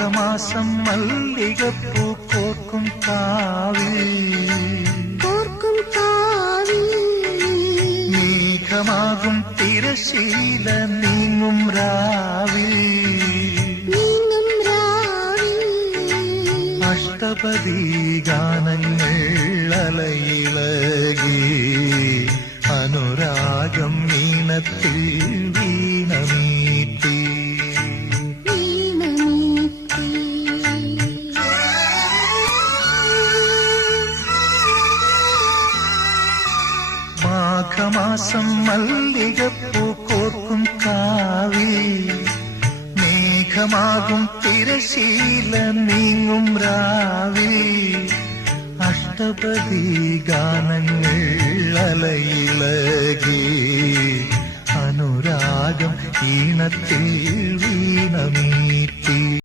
മാഘമാസം മല്ലികപ്പൂ കോർക്കും കാവിൽ മേഘമാകും തിരശീല നീങ്ങും രാവിൽ അഷ്ടപദി ഗാനങ്ങൾ അലയിളകി അനുരാഗം ഈണത്തിൽ വീണമീട്ടി മാഘമാസം മല്ലികപ്പൂ കോർക്കും കാവിൽ മേഘമാകും തിരശീല നീങ്ങും രാവിൽ അഷ്ടപദി ഗാനങ്ങൾ അലയിളകി അനുരാഗം ഈണത്തിൽ വീണമീ